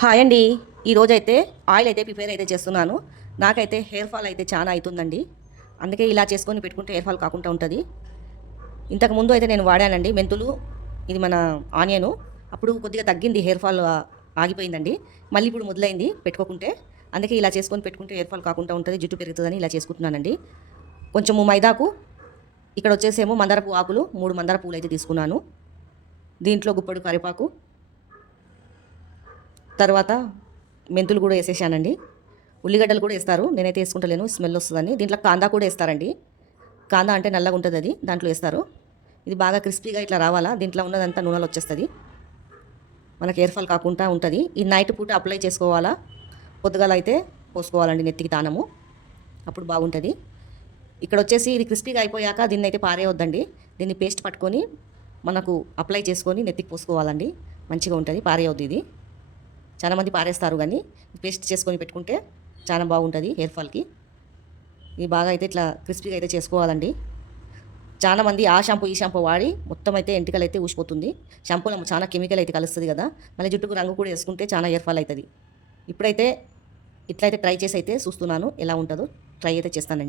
Hi అండి. ఈరోజైతే oil అయితే ప్రిపేర్ అయితే చేస్తున్నాను. నాకైతే హెయిర్ ఫాల్ అయితే చాలా అవుతుందండి. అందుకే ఇలా చేసుకొని పెట్టుకుంటే హెయిర్ ఫాల్ కాకుండా ఉంటుంది. ఇంతకుముందు అయితే నేను వాడానండి మెంతులు, ఇది మన ఆనియను. అప్పుడు కొద్దిగా తగ్గింది, హెయిర్ ఫాల్ ఆగిపోయిందండి. మళ్ళీ ఇప్పుడు మొదలైంది పెట్టుకోకుంటే. అందుకే ఇలా చేసుకొని పెట్టుకుంటే హెయిర్ ఫాల్ కాకుండా ఉంటుంది, జుట్టు పెరుగుతుందని ఇలా చేసుకుంటున్నానండి. కొంచెము మైదాకు, ఇక్కడ వచ్చేసేమో మందార పువ్వు ఆకులు 3 మందార పువ్వులు అయితే తీసుకున్నాను. దీంట్లో గుప్పెడు కరివేపాకు, తర్వాత మెంతులు కూడా వేసేసానండి. ఉల్లిగడ్డలు కూడా వేస్తారు, నేనైతే వేసుకుంటలేను, స్మెల్ వస్తుందని. దీంట్లో కాందా కూడా వేస్తారండి. కాందా అంటే నల్లగా ఉంటుంది, అది దాంట్లో వేస్తారు. ఇది బాగా క్రిస్పీగా ఇట్లా రావాలా, దీంట్లో ఉన్నదంతా నూనెలు వచ్చేస్తుంది, మనకి హెయిర్ ఫాల్ కాకుండా ఉంటుంది. ఈ నైట్ పూట అప్లై చేసుకోవాలా, పొద్దుగాల అయితే పోసుకోవాలండి నెత్తికి తానము, అప్పుడు బాగుంటుంది. ఇక్కడ వచ్చేసి ఇది క్రిస్పీగా అయిపోయాక దీన్ని అయితే పారేయొద్దండి. దీన్ని పేస్ట్ పట్టుకొని మనకు అప్లై చేసుకొని నెత్తికి పోసుకోవాలండి, మంచిగా ఉంటుంది. పారేయొద్దు, ఇది చాలామంది పారేస్తారు, కానీ పేస్ట్ చేసుకొని పెట్టుకుంటే చాలా బాగుంటుంది హెయిర్ ఫాల్కి. ఇది బాగా అయితే ఇట్లా క్రిస్పీగా అయితే చేసుకోవాలండి. చాలామంది ఆ షాంపూ ఈ షాంపూ వాడి మొత్తం అయితే ఎంటికలు అయితే ఊసిపోతుంది. షాంపూలో చాలా కెమికల్ అయితే కలుస్తుంది కదా, మళ్ళీ జుట్టుకు రంగు కూడా వేసుకుంటే చాలా హెయిర్ ఫాల్ అవుతుంది. ఇప్పుడైతే ఇట్లయితే ట్రై చేసి అయితే చూస్తున్నాను, ఎలా ఉంటుందో ట్రై అయితే చేస్తానండి.